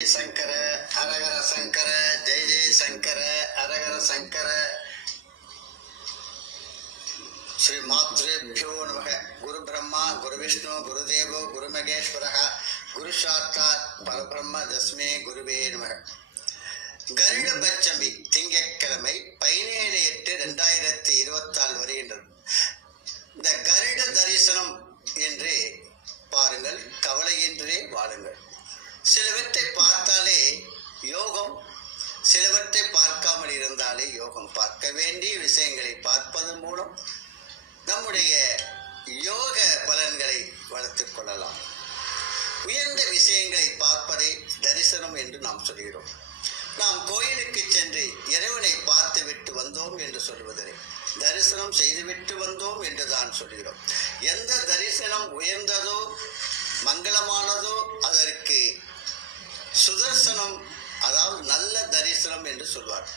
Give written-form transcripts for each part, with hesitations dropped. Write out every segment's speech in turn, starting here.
சங்கர ஹரஹர சங்கர ஜெய ஜெய சங்கர ஹரஹர சங்கர. ஸ்ரீ மாத்ரேபியோ நமக. குரு பிரம்மா குரு விஷ்ணு குரு தேவோ குரு மகேஸ்வர குரு சாட்சாத் பரபிரம்ம தஸ்மே குருவே நமக. கருட பட்சமி திங்கட்கிழமை 17/8/2024 வருகின்றது. இந்த கருட தரிசனம் என்று பாருங்கள், கவலையின்றே வாழுங்கள். சிலவற்றை பார்த்தாலே யோகம், சிலவற்றை பார்க்காமல் இருந்தாலே யோகம். பார்க்க வேண்டிய விஷயங்களை பார்ப்பதன் மூலம் நம்முடைய யோக பலன்களை வளர்த்துக் கொள்ளலாம். உயர்ந்த விஷயங்களை பார்ப்பதை தரிசனம் என்று நாம் சொல்கிறோம். நாம் கோயிலுக்கு சென்று இறைவனை பார்த்து விட்டு வந்தோம் என்று சொல்வதில்லை, தரிசனம் செய்துவிட்டு வந்தோம் என்று தான் சொல்கிறோம். எந்த தரிசனம் உயர்ந்ததோ மங்களமானதோ அதற்கு சுதர்சனம், அதாவது நல்ல தரிசனம் என்று சொல்வார்.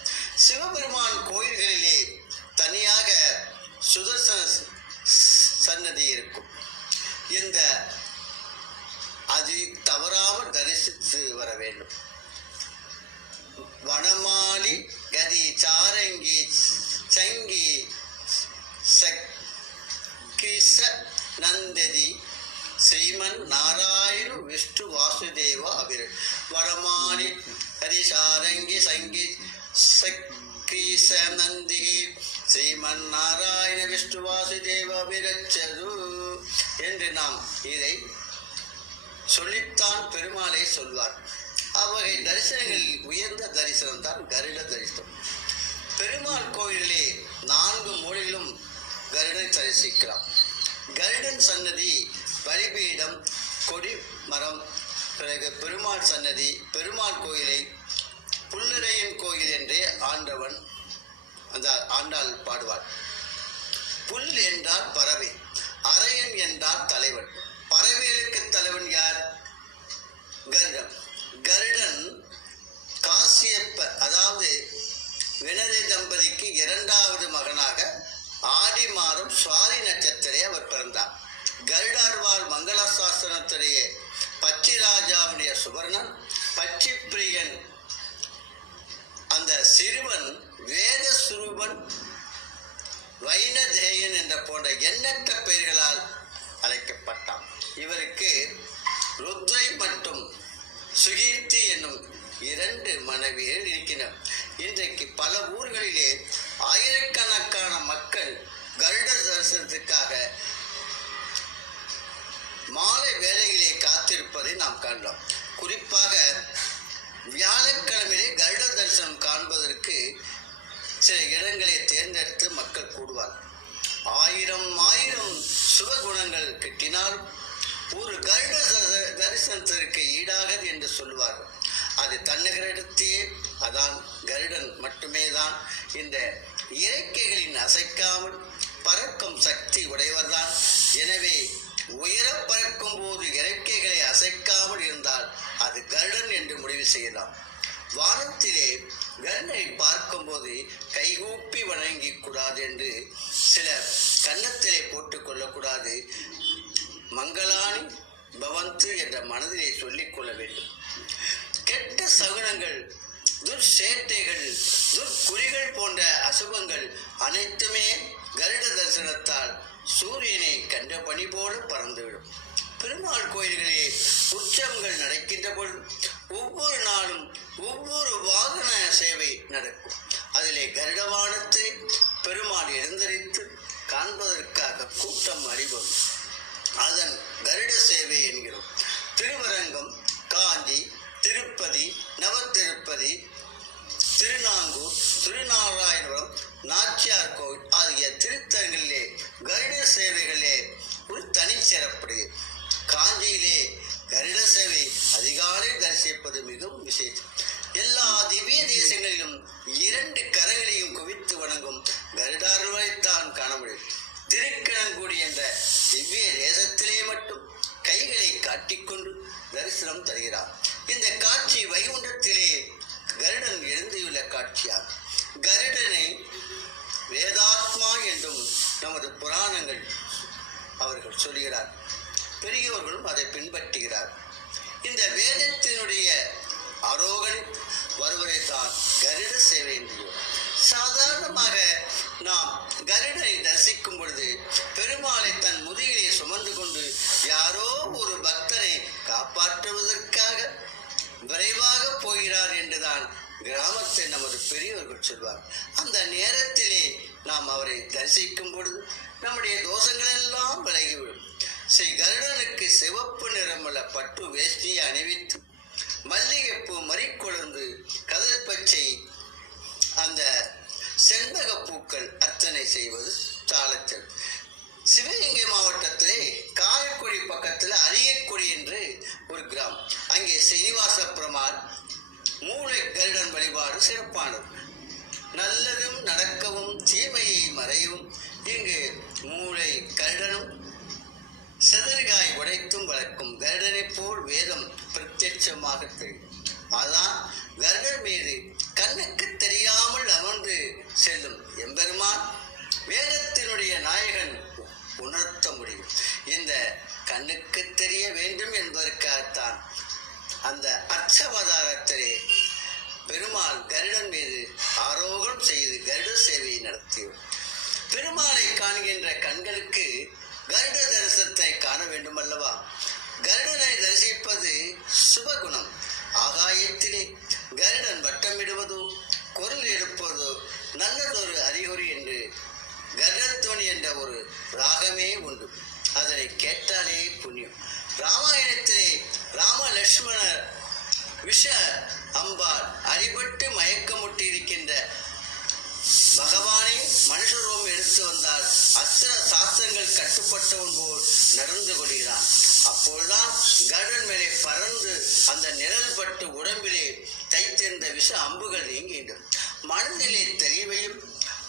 சிவபெருமான் கோயில்களிலே தனியாக சுதர்சன சன்னதி இருக்கும். இந்த அது தவறாமல் தரிசித்து வர வேண்டும். வனமாலி கதி சாரங்கி சங்கி சக்கிச நந்ததி ஸ்ரீமன் நாராயண விஷ்ணு வாசுதேவ அபிர. வடமானி ஹரிசாரங்கி சங்கி சக்கீச நந்தி ஸ்ரீமன் நாராயண விஷ்ணு வாசுதேவ அபிரச்சது என்று நாம் இதை சொல்லித்தான் பெருமாளை சொல்வார். அவ்வகை தரிசனங்களில் உயர்ந்த தரிசனம் தான் கருட தரிசனம். பெருமாள் கோயிலே 4 மூலையிலும் கருடன் தரிசிக்கலாம். கருடன் சன்னதி, பலிபீடம், கொடி மரம், பிறகு பெருமாள் சன்னதி. பெருமாள் கோயிலை புல்லரையன் கோயில் என்றே ஆண்டவன் அந்த ஆண்டாள் பாடுவாள். புல் என்றால் பறவை, அரையன் என்றால் தலைவன். பறவைகளுக்கு தலைவன் யார்? கருடன். கருடன் காசியப்ப, அதாவது வினதை தம்பதிக்கு 2வது மகனாக ஆடி மாதம் சுவாதி நட்சத்திரே அவர் பிறந்தார். கருடார்வாள் மங்களாசாசனத்துடைய பச்சிராஜாவுடைய சுவர்ணன், பச்சி பிரியன், அந்த சிறுவன் வேத சுரூபன், வைனதேயன் என்ற போன்ற எண்ணற்ற பெயர்களால் அழைக்கப்பட்டான். இவருக்கு ருத்ரை மற்றும் சுகீர்த்தி என்னும் 2 மனைவியர் இருக்கின்றனர். இன்றைக்கு பல ஊர்களிலே ஆயிரக்கணக்கான மக்கள் கருட தரிசனத்துக்காக மாலை வேளையிலே காத்திருப்பதை நாம் காணலாம். குறிப்பாக வியாழக்கிழமையிலே கருட தரிசனம் காண்பதற்கு சில இடங்களை தேர்ந்தெடுத்து மக்கள் கூடுவார். 1000 சுபகுணங்கள் கிட்டினால் ஒரு கருட தரிசனத்திற்கு ஈடாகது என்று சொல்லுவார்கள். அது தன்னுகிடத்தையே, அதான் கருடன் மட்டுமே தான் இந்த இறக்கைகளின் அசைக்காமல் பறக்கும் சக்தி உடையவர்தான். எனவே உயர பறக்கும் போது இறக்கைகளை அசைக்காமல் இருந்தால் அது கருடன் என்று முடிவு செய்யலாம். வானத்திலே கருடனை பார்க்கும்போது கைகூப்பி வணங்கி கூடாது என்று சில கன்னத்திலே போட்டுக் கொள்ளக்கூடாது. மங்களானி பவந்து என்ற மனதிலே சொல்லிக் கொள்ள வேண்டும். கெட்ட சகுனங்கள், துர்சேட்டைகள், துர்குறிகள் போன்ற அசுபங்கள் அனைத்துமே கருட தரிசனத்தால் சூரியனை கண்ட பனி போல பறந்துவிடும். பெருமாள் கோயில்களே உற்சவங்கள் நடக்கின்ற பொழுது ஒவ்வொரு நாளும் ஒவ்வொரு வாகன சேவை நடக்கும். அதிலே கருடவானத்தை பெருமாள் எழுந்தரித்து காண்பதற்காக கூட்டம் அறிவோம். அதன் கருட சேவை என்கிறோம். திருவரங்கம், காஞ்சி, திருப்பதி, நவத்திருப்பதி, திருநாங்கூர், திருநாராயணபுரம், நாச்சியார் கோவில் ஆகிய திருத்தலங்களிலே கருட சேவைகளே ஒரு தனிச்சிறப்புடையது. காஞ்சியிலே கருட சேவை அதிகாலை தரிசிப்பது மிகவும் விசேஷம். எல்லா திவ்ய தேசங்களிலும் 2 கரங்களையும் குவித்து வணங்கும் கருடார்வரைத்தான் காண முடியும். திருக்கிழங்குடி என்ற திவ்ய தேசத்திலே மட்டும் கைகளை காட்டிக்கொண்டு தரிசனம் தருகிறார். இந்த காட்சி வைகுண்டத்திலே கருடன் எழுந்தியுள்ள காட்சியாகும். கருடனை வேதாத்மா என்றும் நமது புராணங்கள் அவர்கள் சொல்கிறார். பெரியவர்களும் அதை பின்பற்றுகிறார். இந்த வேதத்தினுடைய கிராமத்தை நமது பெரியவர்கள் சொல்வார். அந்த நேரத்திலே நாம் அவரை தரிசிக்கும் பொழுது நம்முடைய தோஷங்கள் எல்லாம் விலகிவிடும். ஸ்ரீ கருடனுக்கு சிவப்பு நிறமுள்ள பட்டு வேஷ்டியை அணிவித்து மல்லிகைப்பூ, மறிக்கொழுந்து, கதல் பச்சை, அந்த செண்பக பூக்கள் அர்ச்சனை செய்வது சாலச்சல். சிவகங்கை மாவட்டத்திலே காரைக்குடி பக்கத்தில் அரியக்குடி என்று ஒரு கிராமம். அங்கே சீனிவாச பெருமாள் மூளை கருடன் வழிபாடு சிறப்பானது. நல்லதும் நடக்கவும் தீமையை மறையும் இங்கு மூளை கருடனும் செதறுகாய் உடைத்தும் வளர்க்கும் கருடனை போல் வேதம் பிரத்யட்சமாக தெரியும். அதான் கருடன் மீது கண்ணுக்கு தெரியாமல் அமர்ந்து செல்லும் எம்பெருமான் வேதத்தினுடைய நாயகன் உணர்த்த முடியும். இந்த கண்ணுக்கு தெரிய வேண்டும் என்பதற்காகத்தான் அந்த அர்ச்சவதாரத்திலே பெருமாள் கருடன் மீது ஆரோகணம் செய்து கருட சேவையை நடத்தியோம். பெருமாளை காண்கின்ற கண்களுக்கு கருட தரிசனத்தை காண வேண்டும் அல்லவா? கருடனை தரிசிப்பது சுபகுணம். ஆகாயத்திலே கருடன் வட்டமிடுவதோ குரல் எடுப்பதோ நல்லதொரு அறிகுறி என்று கருடத்துவனி என்ற ஒரு ராகமே உண்டு. அதனை கேட்டாலே புண்ணியம். ராமாயணத்திலே ராம லட்சுமணர் விஷ அம்பால் அடிபட்டு மயக்கமுட்டி இருக்கின்ற பகவானை மனுஷரூபம் எடுத்து வந்தால் அத்தனை சாஸ்திரங்கள் கட்டுப்பட்டவன் போல் நடந்து கொள்கிறான். அப்போதுதான் கருடன் மேலே பறந்து அந்த நிழல் பட்டு உடம்பிலே தைத்திருந்த விஷ அம்புகள் நீங்கிடும். மனதிலே தெளிவையும்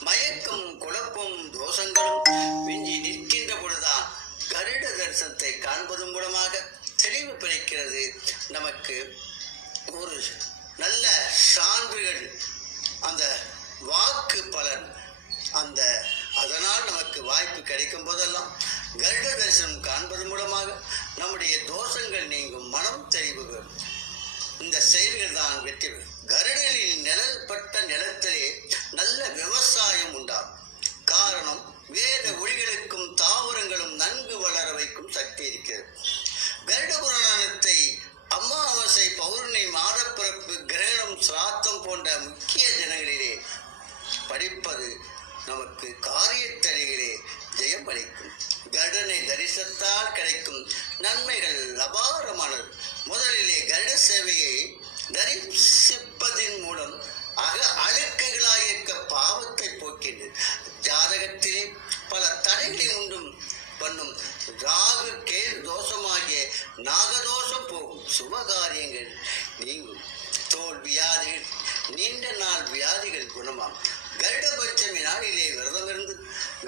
மயக்கம், குழப்பம், தோஷங்களும் விஞ்சி நிற்கின்ற பொழுதுதான் கருட தரிசனத்தை காண்பதன் மூலமாக தெளிவு பிறக்கிறது. நமக்கு ஒரு நல்ல சான்றுகள், அந்த வாக்கு பலன், அதனால் நமக்கு வாய்ப்பு கிடைக்கும் போதெல்லாம் கருட தரிசனம் காண்பதன் மூலமாக நம்முடைய தோஷங்கள் நீங்கும், மனம் தெளிவு பெறும். இந்த செயல்கள் தான் வெற்றி பெறும். கருடனின் நிழல் பட்ட நிலத்திலே நல்ல விவசாயம் உண்டாகும். காரணம், வேத ஒளிகளுக்கும் தாவரங்களும் நன்கு வளர வைக்கும் சக்தி இருக்கிறது. கருட புராணத்தை அமாவாசை, பௌர்ணமி, மாதப்பிறப்பு, கிரகணம், சிராத்தம் போன்ற முக்கிய தினங்களிலே படிப்பது நமக்கு காரியத்தடைகளே ஜெயம் அளிக்கும். கருடனை தரிசனத்தால் கிடைக்கும் நன்மைகள் அபாரமானது. முதலிலே கருட சேவையை தரிசிப்பதின் மூலம் அழுக்குகளாயிருக்க பாவத்தை போக்கின்றது. ஜாதகத்திலே பல தடைகளை உண்டும் பண்ணும் ராகு கேது தோஷமாகிய நாகதோஷம் போகும். சுபகாரியங்கள் நீங்கும். தோல் வியாதிகள், நீண்ட நாள் வியாதிகள் குணமாம். கருட பட்சமி நாளிலே விரதமிருந்து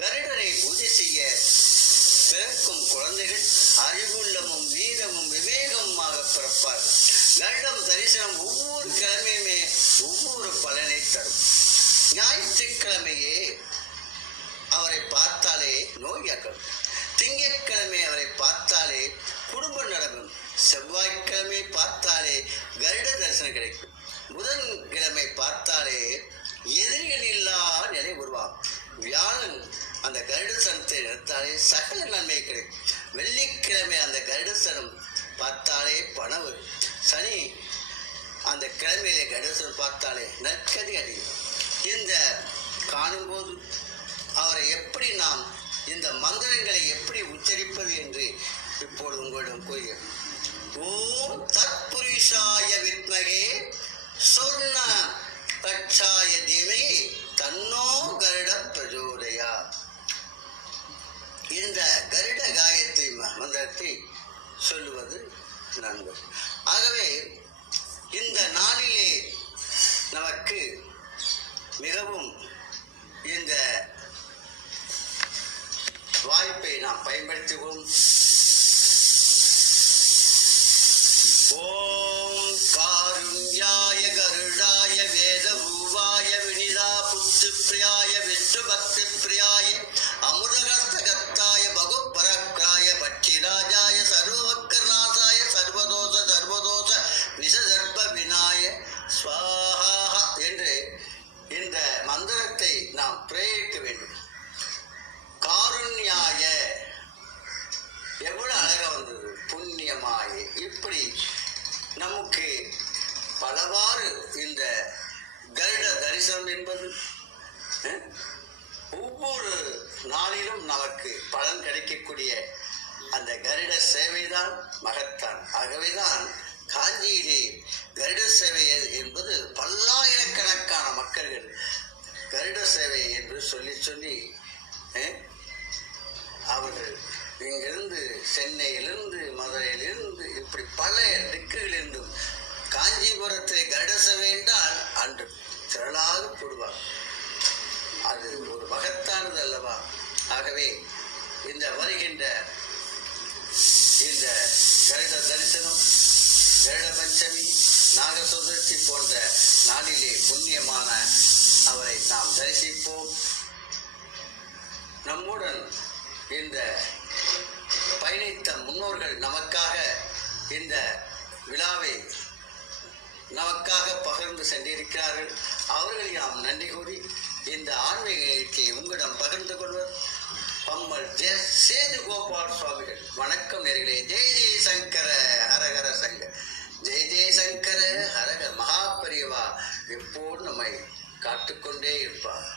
கருடனை பூஜை செய்ய பிறக்கும் குழந்தைகள் அறிவுள்ளமும் வீரமும் விவேகமுமாக பிறப்பார்கள். கருடம் தரிசனம் ஒவ்வொரு கிழமையுமே ஒவ்வொரு பலனை தரும். ஞாயிற்றுக்கிழமையே அவரை பார்த்தாலே நோயாக்கும். திங்கட்கிழமை அவரை பார்த்தாலே குடும்ப நடக்கும். செவ்வாய்க்கிழமை பார்த்தாலே கருட தரிசனம் கிடைக்கும். புதன்கிழமை பார்த்தாலே எதிரிகள் இல்லா நிலை உருவாகும். வியாழன் அந்த கருடசனத்தை நிறுத்தாலே சகல நன்மை கிடைக்கும். வெள்ளிக்கிழமை அந்த கருடசனம் பார்த்தாலே பணம் வரும். சனி அந்த கிழமையிலே கருடசனம் பார்த்தாலே நற்கதி அடையும். இந்த காணும்போது அவரை எப்படி நாம் இந்த மந்திரங்களை எப்படி உச்சரிப்பது என்று இப்பொழுது உங்களிடம் கூறுகிறேன். ஓம் தத்புருஷாய வித்மகே சொர்ண பட்சாய தீமகி தன்னோ கருட பிரஜோதயா. இந்த கருட காயத்ரி மந்திரத்தை சொல்லுவது நன்மை. ஆகவே இந்த நாளிலே நமக்கு மிகவும் இந்த வாய்ப்பை நாம் பயன்படுத்துவோம். ஓம் காருண்யாய கருடாய வேத ரூபாய வினிதா புத்து பிரியாய விஷ்ணு பக்தி பிரியாய அமுதகஸ்தகத்தாய பகு பரக்ராய பட்சிராஜாய சர்வவக்கரநாசாய சர்வதோஷ சர்வதோஷ விஷசர்ப விநாய ஸ்வாஹா என்று இந்த மந்திரத்தை நாம் பிரயோகிக்க வேண்டும். காருண்யாய எவ்வளவு அழகா வந்தது. புண்ணியமாய, இப்படி நமக்கு பலவாறு இந்த கருட தரிசனம் என்பது ஒவ்வொரு நாளிலும் நமக்கு பலன் கிடைக்கக்கூடிய அந்த கருட சேவைதான் மகத்தான். ஆகவேதான் காஞ்சியிலே கருட சேவை என்பது பல்லாயிரக்கணக்கான மக்கள்கள் கருட சேவை என்று சொல்லி சொல்லி அவர்கள் இங்கிருந்து சென்னையிலிருந்து மதுரையிலிருந்து இப்படி பல திக்குகளிலிருந்தும் காஞ்சிபுரத்தில் கருட சேவை என்றால் அன்று திரளாக கூடுவார். அது ஒரு மகத்தானது அல்லவா? ஆகவே இந்த வருகின்ற இந்த கருட தரிசனம், கருட பஞ்சமி, நாக சதுர்த்தி போன்ற நாளிலே புண்ணியமான அவரை நாம் தரிசிப்போம். நம்முடன் இந்த பயணித்த முன்னோர்கள் நமக்காக இந்த விழாவை நமக்காக பகிர்ந்து சென்றிருக்கிறார்கள். அவர்களை நாம் நன்றி கூறி இந்த ஆன்மீக நிகழ்ச்சியை உங்களிடம் பகிர்ந்து கொள்வர் பம்மல் சேது கோபால் சுவாமிகள். வணக்கம் நேர்களே. ஜெய் ஜெய் சங்கர ஹரஹர சங்கர், ஜெய் ஜெய் சங்கர ஹரஹர. மகாபரிவா எப்போது நம்மை காத்துக்கொண்டே இருப்பார்.